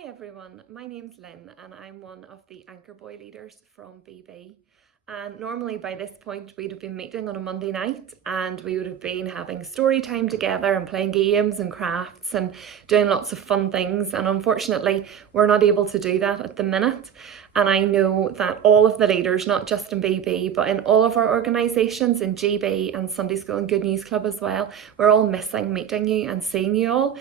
Hi everyone, my name's Lynn and I'm one of the Anchor Boy leaders from BB. And normally by this point we'd have been meeting on a Monday night and we would have been having story time together and playing games and crafts and doing lots of fun things. And unfortunately we're not able to do that at the minute. And I know that all of the leaders, not just in BB, but in all of our organisations, in GB and Sunday School and Good News Club as well, we're all missing meeting you and seeing you all.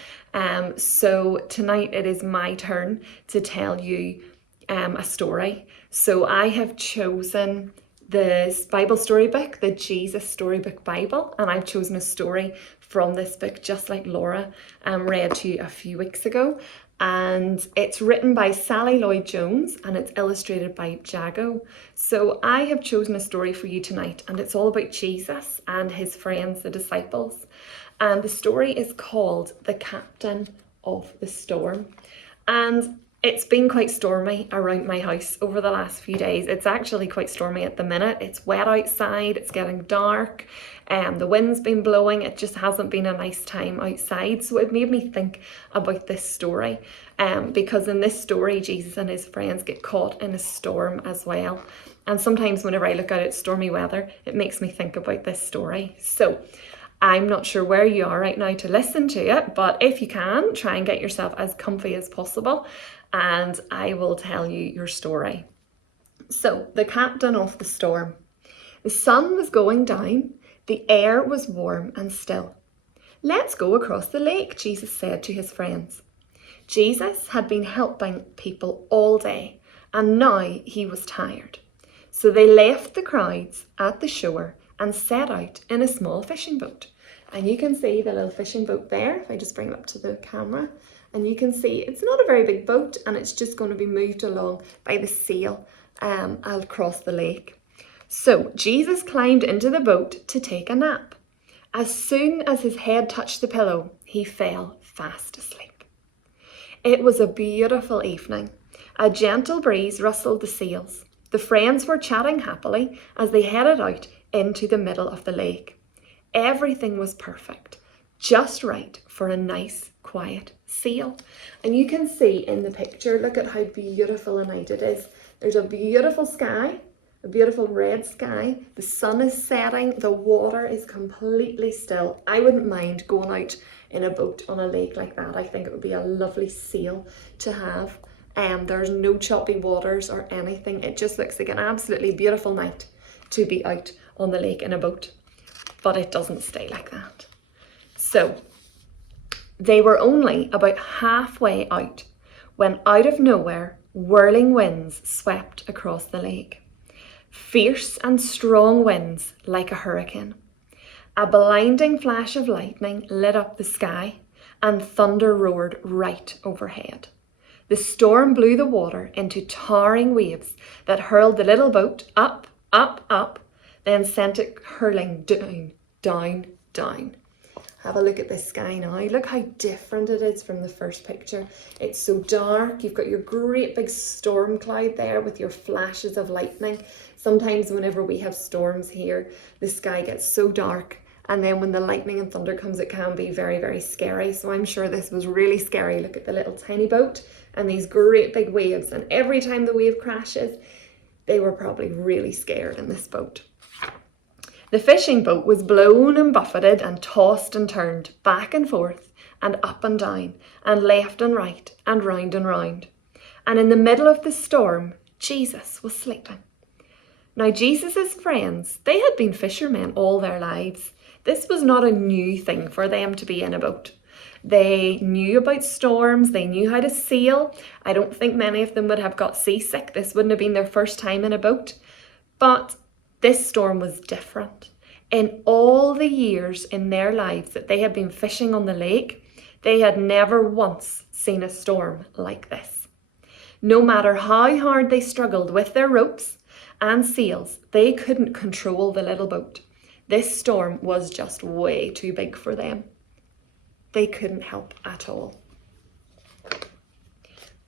So tonight it is my turn to tell you a story. So I have chosen the Bible storybook, the Jesus Storybook Bible, and I've chosen a story from this book, just like Laura read to you a few weeks ago. And it's written by Sally Lloyd-Jones and it's illustrated by Jago. So I have chosen a story for you tonight, and it's all about Jesus and his friends, the disciples. And the story is called The Captain of the Storm. And it's been quite stormy around my house over the last few days. It's actually quite stormy at the minute. It's wet outside, it's getting dark, the wind's been blowing. It just hasn't been a nice time outside. So it made me think about this story, because in this story, Jesus and his friends get caught in a storm as well. And sometimes whenever I look out at stormy weather, it makes me think about this story. So I'm not sure where you are right now to listen to it, but if you can, try and get yourself as comfy as possible and I will tell you your story. So, the captain of the storm. The sun was going down, the air was warm and still. Let's go across the lake, Jesus said to his friends. Jesus had been helping people all day and now he was tired. So they left the crowds at the shore and set out in a small fishing boat. And you can see the little fishing boat there, if I just bring it up to the camera. And you can see it's not a very big boat and it's just going to be moved along by the sail across the lake. So Jesus climbed into the boat to take a nap. As soon as his head touched the pillow, he fell fast asleep. It was a beautiful evening. A gentle breeze rustled the sails. The friends were chatting happily as they headed out into the middle of the lake. Everything was perfect, just right for a nice, quiet sail. And you can see in the picture, look at how beautiful a night it is. There's a beautiful sky, a beautiful red sky. The sun is setting, the water is completely still. I wouldn't mind going out in a boat on a lake like that. I think it would be a lovely sail to have. There's no choppy waters or anything. It just looks like an absolutely beautiful night to be out on the lake in a boat. But it doesn't stay like that. So they were only about halfway out when out of nowhere, whirling winds swept across the lake. Fierce and strong winds like a hurricane. A blinding flash of lightning lit up the sky and thunder roared right overhead. The storm blew the water into towering waves that hurled the little boat up, up, up, then sent it hurling down, down, down. Have a look at this sky now. Look how different it is from the first picture. It's so dark. You've got your great big storm cloud there with your flashes of lightning. Sometimes whenever we have storms here, the sky gets so dark. And then when the lightning and thunder comes, it can be very, very scary. So I'm sure this was really scary. Look at the little tiny boat and these great big waves. And every time the wave crashes, they were probably really scared in this boat. The fishing boat was blown and buffeted and tossed and turned back and forth and up and down and left and right and round and round. And in the middle of the storm, Jesus was sleeping. Now Jesus' friends, they had been fishermen all their lives. This was not a new thing for them to be in a boat. They knew about storms, they knew how to sail. I don't think many of them would have got seasick. This wouldn't have been their first time in a boat. But this storm was different. In all the years in their lives that they had been fishing on the lake, they had never once seen a storm like this. No matter how hard they struggled with their ropes and sails, they couldn't control the little boat. This storm was just way too big for them. They couldn't help at all.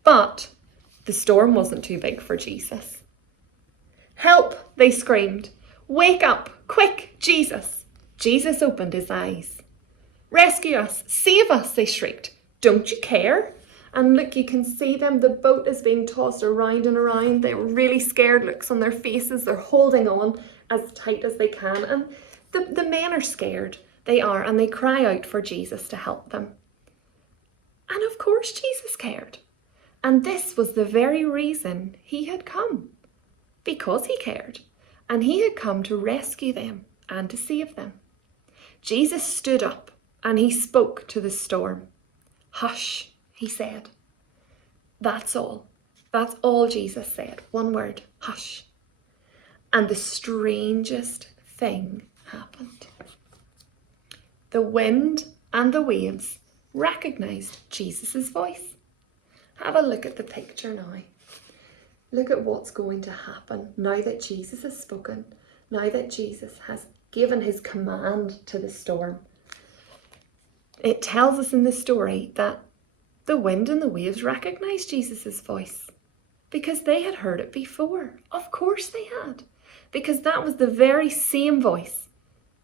But the storm wasn't too big for Jesus. "Help!" they screamed. "Wake up! Quick, Jesus!" Jesus opened his eyes. "Rescue us! Save us!" they shrieked. "Don't you care?" And look, you can see them. The boat is being tossed around and around. They're really scared looks on their faces. They're holding on as tight as they can. And the men are scared. They are. And they cry out for Jesus to help them. And of course Jesus cared. And this was the very reason he had come. Because he cared. And he had come to rescue them and to save them. Jesus stood up and he spoke to the storm. Hush, he said. That's all. That's all Jesus said. One word, hush. And the strangest thing happened. The wind and the waves recognized Jesus' voice. Have a look at the picture now. Look at what's going to happen now that Jesus has spoken, now that Jesus has given his command to the storm. It tells us in the story that the wind and the waves recognized Jesus' voice because they had heard it before. Of course they had, because that was the very same voice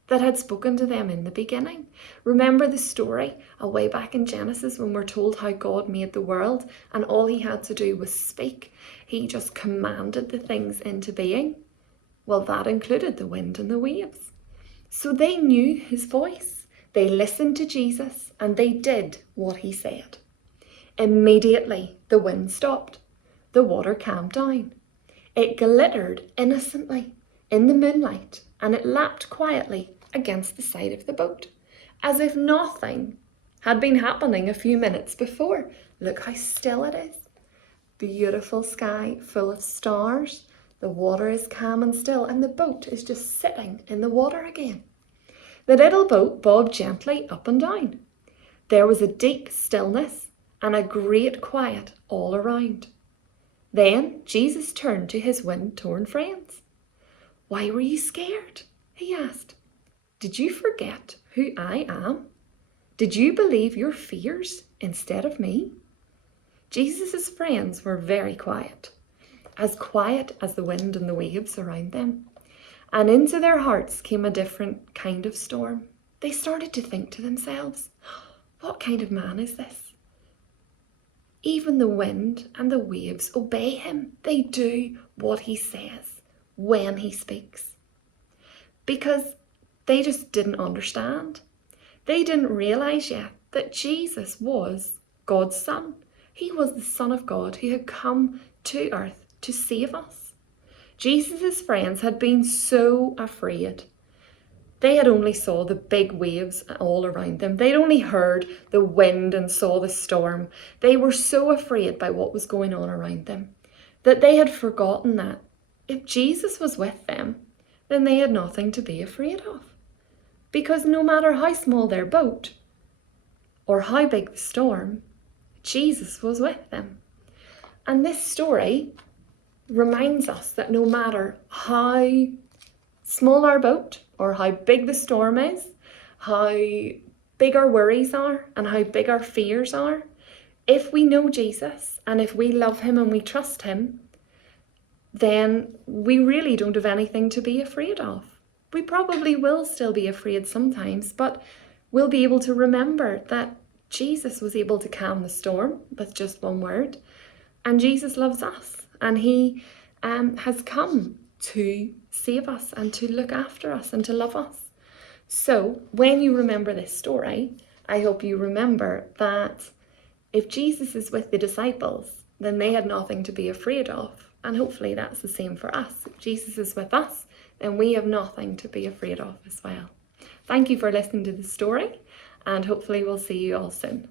that had spoken to them in the beginning. Remember the story way back in Genesis when we're told how God made the world and all he had to do was speak. He just commanded the things into being. Well, that included the wind and the waves. So they knew his voice. They listened to Jesus and they did what he said. Immediately, the wind stopped. The water calmed down. It glittered innocently in the moonlight and it lapped quietly against the side of the boat, as if nothing had been happening a few minutes before. Look how still it is. Beautiful sky full of stars. The water is calm and still and the boat is just sitting in the water again. The little boat bobbed gently up and down. There was a deep stillness and a great quiet all around. Then Jesus turned to his wind-torn friends. "Why were you scared?" he asked. "Did you forget who I am? Did you believe your fears instead of me?" Jesus' friends were very quiet as the wind and the waves around them. And into their hearts came a different kind of storm. They started to think to themselves, what kind of man is this? Even the wind and the waves obey him. They do what he says when he speaks. Because they just didn't understand. They didn't realize yet that Jesus was God's Son. He was the Son of God who had come to earth to save us. Jesus' friends had been so afraid. They had only saw the big waves all around them. They'd only heard the wind and saw the storm. They were so afraid by what was going on around them that they had forgotten that if Jesus was with them, then they had nothing to be afraid of. Because no matter how small their boat or how big the storm, Jesus was with them. And this story reminds us that no matter how small our boat or how big the storm is, how big our worries are and how big our fears are, if we know Jesus and if we love him and we trust him, then we really don't have anything to be afraid of. We probably will still be afraid sometimes, but we'll be able to remember that Jesus was able to calm the storm with just one word, and Jesus loves us, and he has come to save us and to look after us and to love us. So when you remember this story, I hope you remember that if Jesus is with the disciples, then they had nothing to be afraid of. And hopefully that's the same for us. If Jesus is with us, then we have nothing to be afraid of as well. Thank you for listening to the story, and hopefully we'll see you all soon.